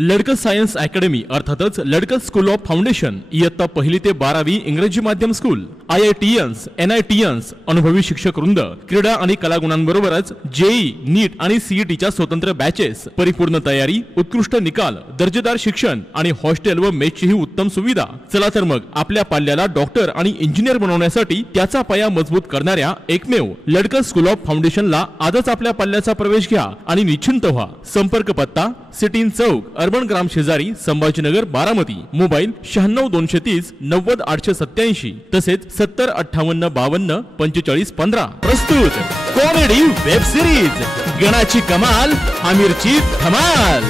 लडकस science academy अर्थातच लडकस school of foundation इयत्ता 1ली ते 12वी इंग्रजी माध्यम स्कूल, IITians, NITians, अनुभवी शिक्षक वृंद, क्रीडा आणि कलागुणांबरोबरच जेई, नीट आणि सीईटीच्या स्वतंत्र बॅचेस, परिपूर्ण तयारी, उत्कृष्ट निकाल, दर्जेदार शिक्षण आणि हॉस्टेल व मेसची ही उत्तम सुविधा। चला तर मग आपल्या पाल्याला डॉक्टर आणि इंजिनियर बनवण्यासाठी त्याचा पाया मजबूत करणाऱ्या एकमेव लडकस स्कूल ऑफ फाउंडेशनला आजच आपल्या पाल्याचा प्रवेश घ्या आणि निश्चिंत व्हा। संपर्क पत्ता सिटीन चौक, अर्बन ग्राम शेजारी, संभाजीनगर, बारामती। मोबाईल 96 230 90 887 तसेच 70 58 52 45 15। प्रस्तुत कॉमेडी वेब सिरीज गणाची कमाल आमिरची धमाल।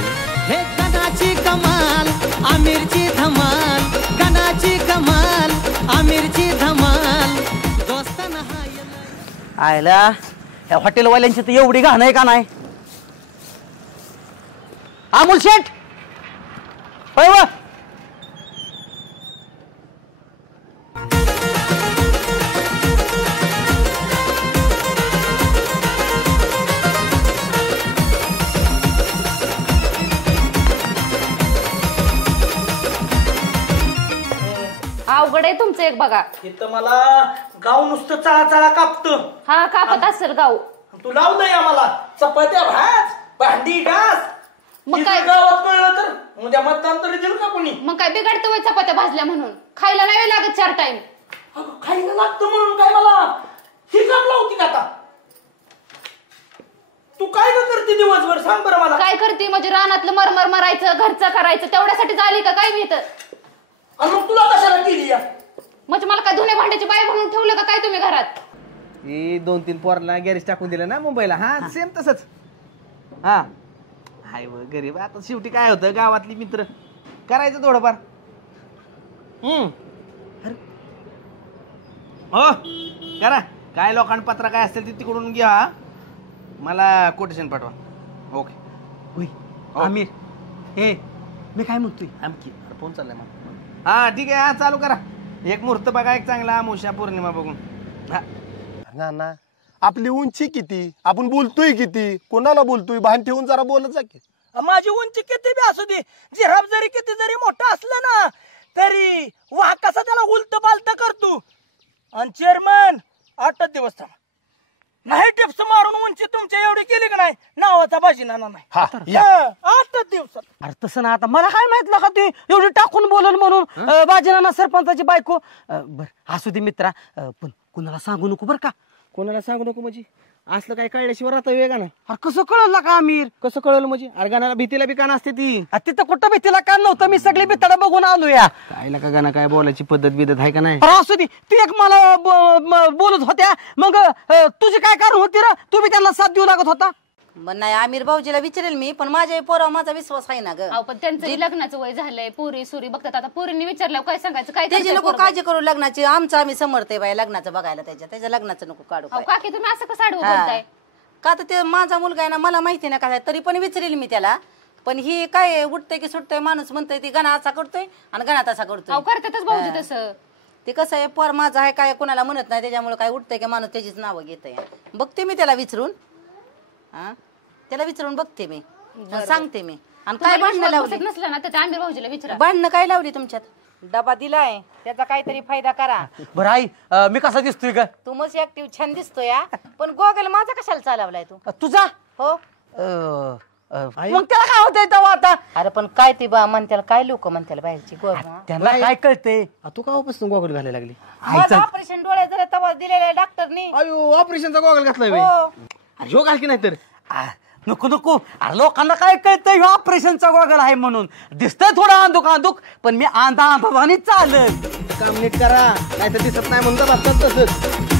हे गणाची कमाल आमिरची धमाल, गणाची कमाल आमिरची धमाल। दोस्ताना आयला या हॉटेलवाल्यांची तर एवढी घाण आहे का नाही? अमोल शेठ होय व अवघड आहे तुमचं एक बघा। इथं मला गाव नुसतं चळा चळा कापतं। हा कापत असेल गाव। तू लावलंय आम्हाला चपात्या भात भांडी घास। मग काय गावात कळलं तर उद्या मतदान तरी देईल का कोणी? मग काय बिघडतं वय चपात्या भाजल्या म्हणून? खायला नाही लागत 4 टाइम। खायला लागतं म्हणून काय मला ही काम लावती का आता? तू काय करते दिवसभर सांग बरं मला? काय करते म्हणजे रानातलं मरमर मरायचं, घरचं करायचं, तेवढ्यासाठी झाली का काय मी इथं? आणि मग तुला कशाला केली या? म्हणजे मला काय धुणे भांड्याची बाई म्हणून ठेवलं का काय तुम्ही घरात? हे 2-3 पोरांना गॅरेज टाकून दिलं ना मुंबईला। हा सेम तसंच। हा हाय व गरीब आता शेवटी काय होतं गावातली मित्र करायचं थोडंफार। हो करा काय लोकांना पत्र काय असतील ते तिकडून घ्या, मला कोटेशन पाठवा। ओके होय आमिर हे मी काय म्हणतोय आमकी फोन चाललाय मला। हा ठीक आहे, हा चालू करा। एक मुहूर्त बघा, एक चांगला अमावस्या पौर्णिमा बघून। हा ना आपली उंची किती, आपण बोलतोय किती, कोणाला बोलतोय भान ठेवून जरा बोलत जा की। माझी उंची किती बी असू दे, जिराफ जरी किती जरी मोठा असला ना तरी वाघ कसा त्याला उलट पालट करतो। आणि चेअरमन 8 दिवस थांबा, नाही टिप्स मारून उंची तुमच्या एवढी केली का नाही नावाचा बाजीनाना नाही। 8 दिवसात। अरे तसं ना, आता मला काय माहित का ते एवढी टाकून बोलल म्हणून। बाजीनाना सरपंचाची बायको। बर असू दे मित्रा, पण कुणाला सांगू नको बर का? कोणाला सांगू नको म्हणजे? असलं काय कळल्याशिवाय राहता वेगा ना? अरे कसं कळलं का आमिर? कसं कळलं म्हणजे? अर्गानाला भीतीला बी कान असते ती। तिथं कुठं भीतीला कान नव्हतं, मी सगळी बितडा बघून आलो या। काय ना का गाणं काय बोलायची पद्धत बिदत आहे का नाही? अरे असू दे, ती एक मला बोलत होत्या, मग तुझी काय कारण होती रे? तू बी त्यांना साथ देऊ लागत होता। नाही आमिर भाऊजीला विचारेल मी, पण माझ्या पोरावर माझा विश्वास आहे ना ग। पण त्यांचं लग्नाचं वय झालंय, पोरी सुरी बघतात आता। पोरींनी विचारलं काय सांगायचं? काय त्याची नको काळजी करू लग्नाची, आमचं आम्ही समर्थ आहे बाई लग्नाचं बघायला। त्याच्या लग्नाचं नको काढू। काकी तुम्ही असं कसं आडवं बोलताय? का तर ते माझा मुलगा आहे ना, मला माहिती नाही काय, तरी पण विचारेल मी त्याला। पण ही काय उठतंय की सुटतंय, माणूस म्हणतोय ती गणा असा करतोय आणि गणा तसा करतोय। करतातच भाऊजी तसं। ते कसं आहे, पोर माझा आहे काय कोणाला म्हणत नाही, त्याच्यामुळे काय उठतंय की माणूस त्याचीच नावं घेतय। बघते मी त्याला विचारून, त्याला विचारून बघते मी, सांगते मी। आणि काय भांडणं लावली नसलं ना तर आमिर भाऊजीला विचारा। भांडणं काय लावली तुमच्यात? डबा दिलाय त्याचा काहीतरी फायदा करा। बरं आई, मी कसा दिसतोय का? तू मस्त ऍक्टिव्ह छान दिसतोय, पण गोगल माझा कशाला चालवलाय तू? तुझा हो मग त्याला काय होतंय तेव्हा आता? अरे पण काय ती बा म्हणत्याला, काय लोक म्हणत्याला बाहेरची त्यांना काय कळतंय? तू का वापस गोगल घालायला लागली? ऑपरेशन डोळ्या जरा तवा दिलेल्या डॉक्टरनी। अयो ऑपरेशनचा गोगल घातलाय? अरे हो घाल की नाही तर। नको नको, अरे लोकांना काय कळतंय ऑपरेशनचा गोगल आहे म्हणून? दिसतंय थोडा आंधुक आंधुक, पण मी आंधा आंधावानी चालत। काम नीट करा, नाही तर दिसत नाही म्हणतात तसंच।